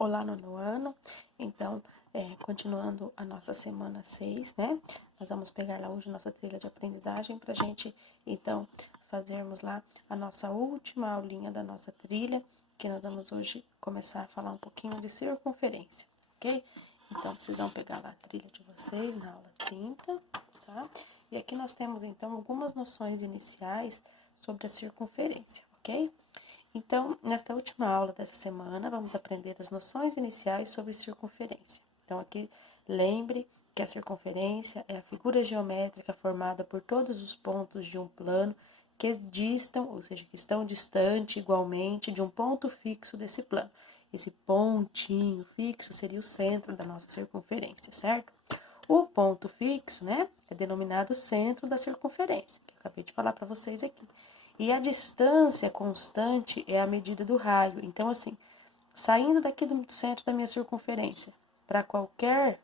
Olá, nono ano. Então, continuando a nossa semana 6, né? Nós vamos pegar lá hoje nossa trilha de aprendizagem pra gente, então, fazermos lá a nossa última aulinha da nossa trilha, que nós vamos hoje começar a falar um pouquinho de circunferência, ok? Então, vocês vão pegar lá a trilha de vocês na aula 30, tá? E aqui nós temos, então, algumas noções iniciais sobre a circunferência, ok? Então, nesta última aula dessa semana, vamos aprender as noções iniciais sobre circunferência. Então, aqui, lembre que a circunferência é a figura geométrica formada por todos os pontos de um plano que distam, ou seja, que estão distantes igualmente de um ponto fixo desse plano. Esse pontinho fixo seria o centro da nossa circunferência, certo? O ponto fixo, né, é denominado centro da circunferência, que eu acabei de falar para vocês aqui. E a distância constante é a medida do raio. Então, assim, saindo daqui do centro da minha circunferência para qualquer,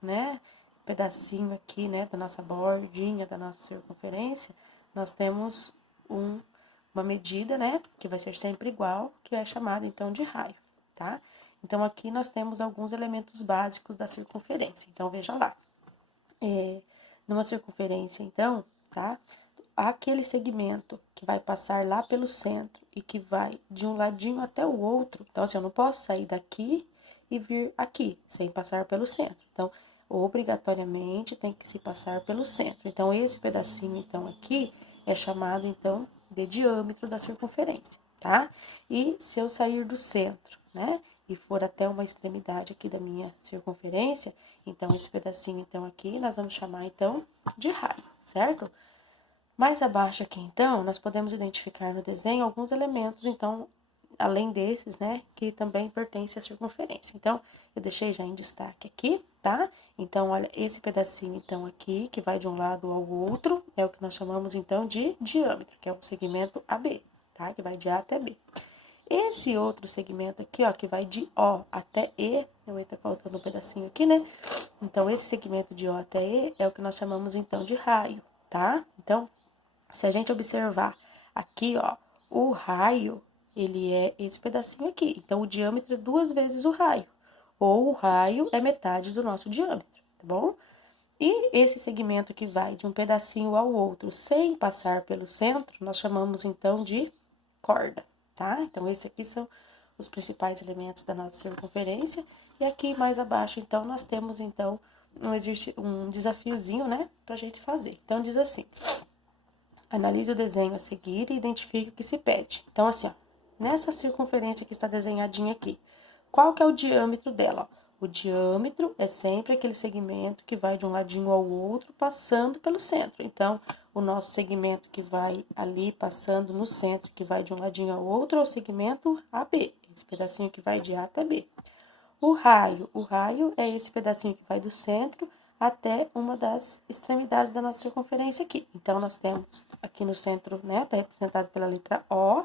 né, pedacinho aqui, né, da nossa bordinha, da nossa circunferência, nós temos uma medida, né, que vai ser sempre igual, que é chamada, então, de raio, tá? Então, aqui nós temos alguns elementos básicos da circunferência. Então, veja lá. Numa circunferência, então, tá? Aquele segmento que vai passar lá pelo centro e que vai de um ladinho até o outro. Então, assim, eu não posso sair daqui e vir aqui, sem passar pelo centro. Então, obrigatoriamente tem que se passar pelo centro. Então, esse pedacinho, então, aqui é chamado, então, de diâmetro da circunferência, tá? E se eu sair do centro, né, e for até uma extremidade aqui da minha circunferência, então, esse pedacinho, então, aqui, nós vamos chamar, então, de raio, certo? Mais abaixo aqui, então, nós podemos identificar no desenho alguns elementos, então, além desses, né, que também pertencem à circunferência. Então, eu deixei já em destaque aqui, tá? Então, olha, esse pedacinho, então, aqui, que vai de um lado ao outro, é o que nós chamamos, então, de diâmetro, que é o segmento AB, tá? Que vai de A até B. Esse outro segmento aqui, ó, que vai de O até E, tá faltando um pedacinho aqui, né? Então, esse segmento de O até E é o que nós chamamos, então, de raio, tá? Então, se a gente observar aqui, ó, o raio, ele é esse pedacinho aqui. Então, o diâmetro é 2 vezes o raio. Ou o raio é metade do nosso diâmetro, tá bom? E esse segmento que vai de um pedacinho ao outro sem passar pelo centro, nós chamamos, então, de corda, tá? Então, esses aqui são os principais elementos da nossa circunferência. E aqui mais abaixo, então, nós temos, então, um desafiozinho, né, pra gente fazer. Então, diz assim: analise o desenho a seguir e identifique o que se pede. Então, assim, ó, nessa circunferência que está desenhadinha aqui, qual que é o diâmetro dela? Ó? O diâmetro é sempre aquele segmento que vai de um ladinho ao outro, passando pelo centro. Então, o nosso segmento que vai ali, passando no centro, que vai de um ladinho ao outro, é o segmento AB. Esse pedacinho que vai de A até B. O raio é esse pedacinho que vai do centro até uma das extremidades da nossa circunferência aqui. Então, nós temos aqui no centro, né, tá representado pela letra O,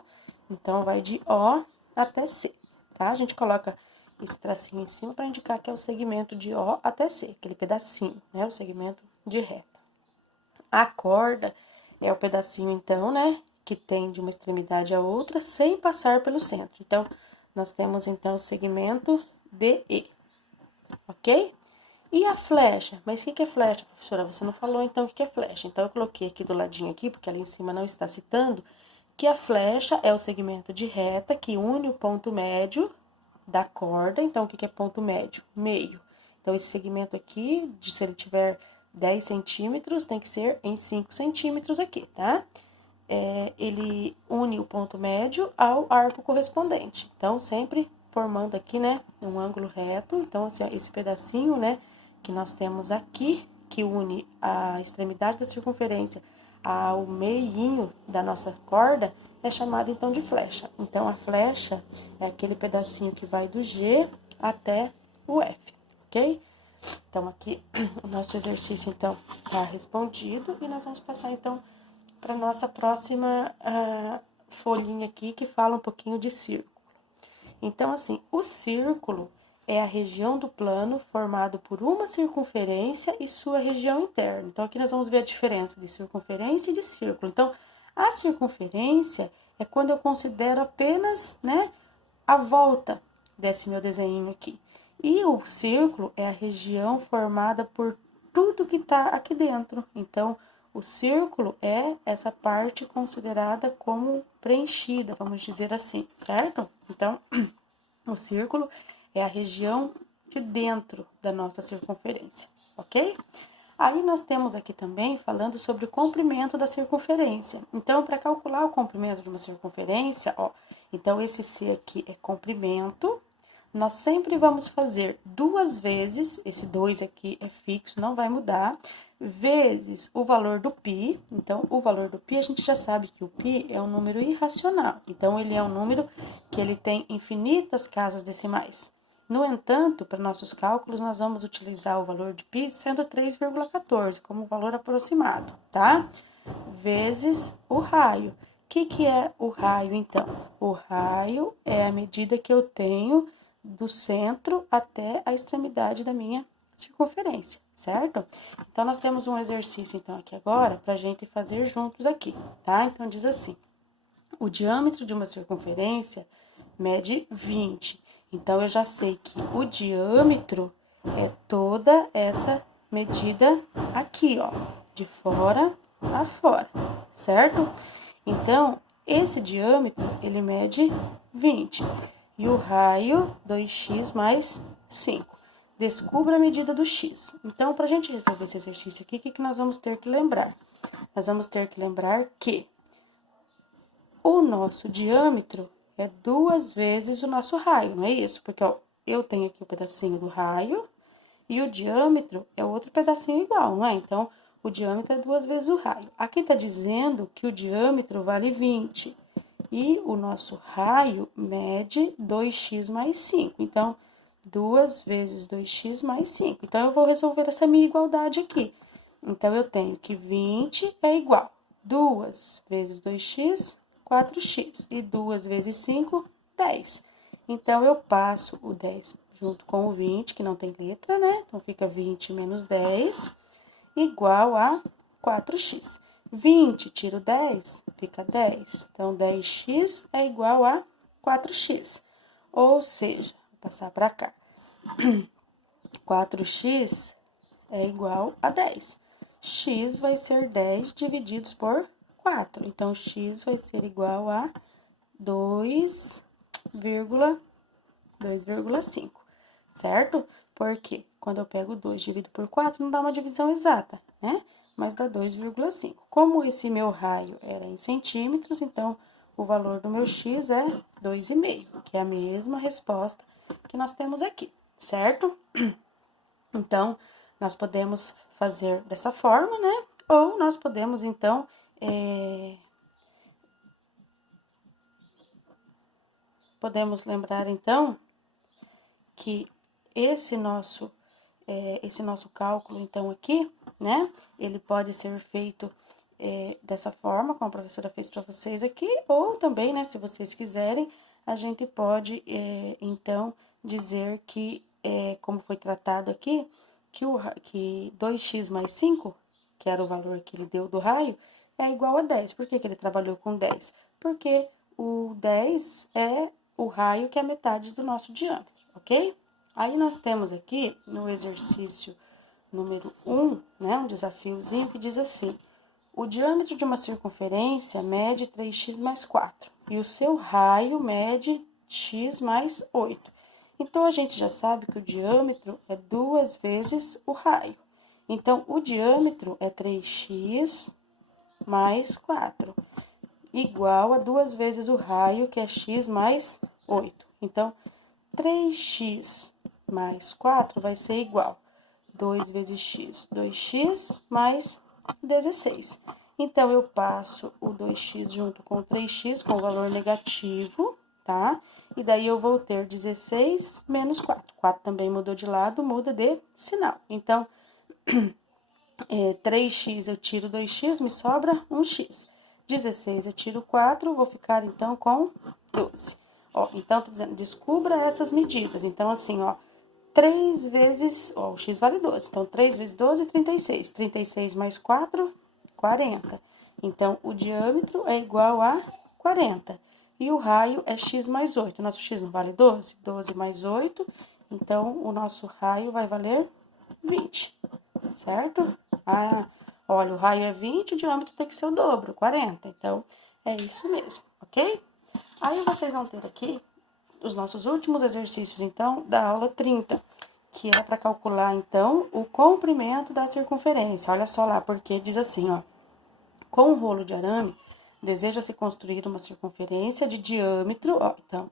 então vai de O até C, tá? A gente coloca esse tracinho em cima para indicar que é o segmento de O até C, aquele pedacinho, né, o segmento de reta. A corda é o pedacinho, então, né, que tem de uma extremidade a outra sem passar pelo centro. Então, nós temos, então, o segmento DE, ok? E a flecha? Mas o que é flecha, professora? Você não falou, então, o que é flecha. Então, eu coloquei aqui do ladinho aqui, porque ali em cima não está citando, que a flecha é o segmento de reta que une o ponto médio da corda. Então, o que é ponto médio? Meio. Então, esse segmento aqui, se ele tiver 10 centímetros, tem que ser em 5 centímetros aqui, tá? Ele une o ponto médio ao arco correspondente. Então, sempre formando aqui, né, um ângulo reto. Então, assim, ó, esse pedacinho, né, que nós temos aqui, que une a extremidade da circunferência ao meinho da nossa corda, é chamado, então, de flecha. Então, a flecha é aquele pedacinho que vai do G até o F, ok? Então, aqui, o nosso exercício, então, tá respondido. E nós vamos passar, então, para nossa próxima folhinha aqui, que fala um pouquinho de círculo. Então, assim, o círculo é a região do plano formado por uma circunferência e sua região interna. Então, aqui nós vamos ver a diferença de circunferência e de círculo. Então, a circunferência é quando eu considero apenas, né, a volta desse meu desenho aqui. E o círculo é a região formada por tudo que tá aqui dentro. Então, o círculo é essa parte considerada como preenchida, vamos dizer assim, certo? Então, o círculo é a região de dentro da nossa circunferência, ok? Aí nós temos aqui também falando sobre o comprimento da circunferência. Então, para calcular o comprimento de uma circunferência, ó, então esse C aqui é comprimento. Nós sempre vamos fazer 2 vezes, esse 2 aqui é fixo, não vai mudar, vezes o valor do π. Então, o valor do π, a gente já sabe que o π é um número irracional. Então, ele é um número que ele tem infinitas casas decimais. No entanto, para nossos cálculos, nós vamos utilizar o valor de π sendo 3,14 como valor aproximado, tá? Vezes o raio. O que é o raio, então? O raio é a medida que eu tenho do centro até a extremidade da minha circunferência, certo? Então, nós temos um exercício, então, aqui agora, para a gente fazer juntos aqui, tá? Então, diz assim, o diâmetro de uma circunferência mede 20. Então, eu já sei que o diâmetro é toda essa medida aqui, ó, de fora a fora, certo? Então, esse diâmetro, ele mede 20. E o raio, 2x mais 5. Descubra a medida do x. Então, para a gente resolver esse exercício aqui, o que nós vamos ter que lembrar? Nós vamos ter que lembrar que o nosso diâmetro é 2 vezes o nosso raio, não é isso? Porque, ó, eu tenho aqui o pedacinho do raio e o diâmetro é outro pedacinho igual, não é? Então, o diâmetro é 2 vezes o raio. Aqui tá dizendo que o diâmetro vale 20 e o nosso raio mede 2x mais 5. Então, 2 vezes 2x mais 5. Então, eu vou resolver essa minha igualdade aqui. Então, eu tenho que 20 é igual 2 vezes 2x, 4x. E 2 vezes 5, 10. Então, eu passo o 10 junto com o 20, que não tem letra, né? Então, fica 20 menos 10, igual a 4x. 20 tiro 10, fica 10. Então, 10x é igual a 4x. Ou seja, vou passar para cá. 4x é igual a 10. X vai ser 10 divididos por 4. Então, x vai ser igual a 2,5, certo? Porque quando eu pego 2 divido por 4, não dá uma divisão exata, né? Mas dá 2,5. Como esse meu raio era em centímetros, então o valor do meu x é 2,5, que é a mesma resposta que nós temos aqui, certo? Então, nós podemos fazer dessa forma, né? Ou nós podemos, então, podemos lembrar, então, que esse nosso cálculo, então, aqui, né? Ele pode ser feito dessa forma, como a professora fez para vocês aqui, ou também, né, se vocês quiserem, a gente pode, então, dizer que, como foi tratado aqui, que 2x mais 5, que era o valor que ele deu do raio, é igual a 10. Por que ele trabalhou com 10? Porque o 10 é o raio que é a metade do nosso diâmetro, ok? Aí, nós temos aqui, no exercício número 1, né, um desafiozinho que diz assim, o diâmetro de uma circunferência mede 3x mais 4, e o seu raio mede x mais 8. Então, a gente já sabe que o diâmetro é 2 vezes o raio. Então, o diâmetro é 3x mais 4, igual a 2 vezes o raio, que é x mais 8. Então, 3x mais 4 vai ser igual 2 vezes x, 2x mais 16. Então, eu passo o 2x junto com o 3x, com o valor negativo, tá? E daí, eu vou ter 16 menos 4. 4 também mudou de lado, muda de sinal. Então, 3x eu tiro 2x, me sobra 1x. 16 eu tiro 4, vou ficar, então, com 12. Ó, então, tô dizendo, descubra essas medidas. Então, assim, ó, 3 vezes, ó, o x vale 12. Então, 3 vezes 12, 36. 36 mais 4, 40. Então, o diâmetro é igual a 40. e o raio é x mais 8. Nosso x não vale 12? 12 mais 8, então o nosso raio vai valer 20, certo? Ah, olha, o raio é 20, o diâmetro tem que ser o dobro, 40. Então, é isso mesmo, ok? Aí vocês vão ter aqui os nossos últimos exercícios, então, da aula 30, que é para calcular, então, o comprimento da circunferência. Olha só lá, porque diz assim, ó. Com um rolo de arame, deseja-se construir uma circunferência de diâmetro, ó, então,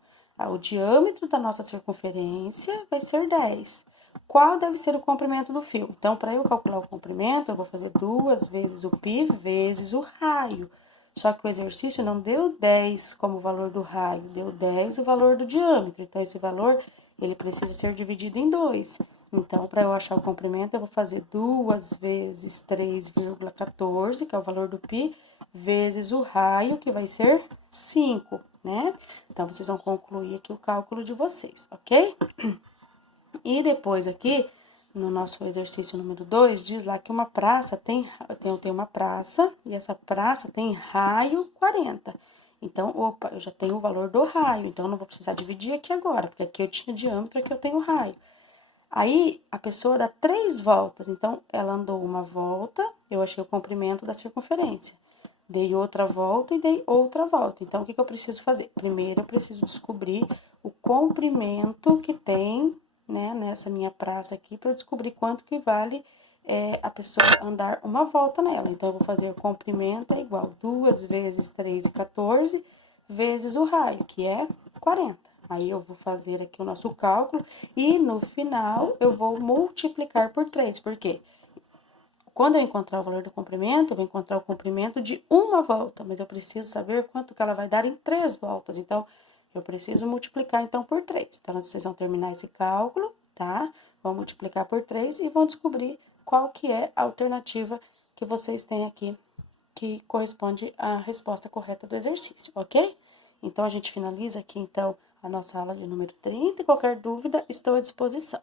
o diâmetro da nossa circunferência vai ser 10. Qual deve ser o comprimento do fio? Então, para eu calcular o comprimento, eu vou fazer 2 vezes o π vezes o raio. Só que o exercício não deu 10 como valor do raio, deu 10 o valor do diâmetro. Então, esse valor, ele precisa ser dividido em 2. Então, para eu achar o comprimento, eu vou fazer 2 vezes 3,14, que é o valor do π, vezes o raio, que vai ser 5, né? Então, vocês vão concluir aqui o cálculo de vocês, ok? E depois aqui, no nosso exercício número 2, diz lá que uma praça tem uma praça, e essa praça tem raio 40. Então, opa, eu já tenho o valor do raio, então eu não vou precisar dividir aqui agora, porque aqui eu tinha diâmetro, aqui eu tenho raio. Aí, a pessoa dá 3 voltas, então, ela andou uma volta, eu achei o comprimento da circunferência. Dei outra volta e dei outra volta. Então, o que eu preciso fazer? Primeiro, eu preciso descobrir o comprimento que tem, né, nessa minha praça aqui, para eu descobrir quanto que vale a pessoa andar uma volta nela. Então, eu vou fazer o comprimento é igual 2 vezes 3,14 vezes o raio, que é 40. Aí, eu vou fazer aqui o nosso cálculo e, no final, eu vou multiplicar por 3. Por quê? Quando eu encontrar o valor do comprimento, eu vou encontrar o comprimento de uma volta, mas eu preciso saber quanto que ela vai dar em 3 voltas. Então, eu preciso multiplicar, então, por 3. Então, vocês vão terminar esse cálculo, tá? Vão multiplicar por 3 e vão descobrir qual que é a alternativa que vocês têm aqui, que corresponde à resposta correta do exercício, ok? Então, a gente finaliza aqui, então, a nossa aula de número 30 e qualquer dúvida, estou à disposição.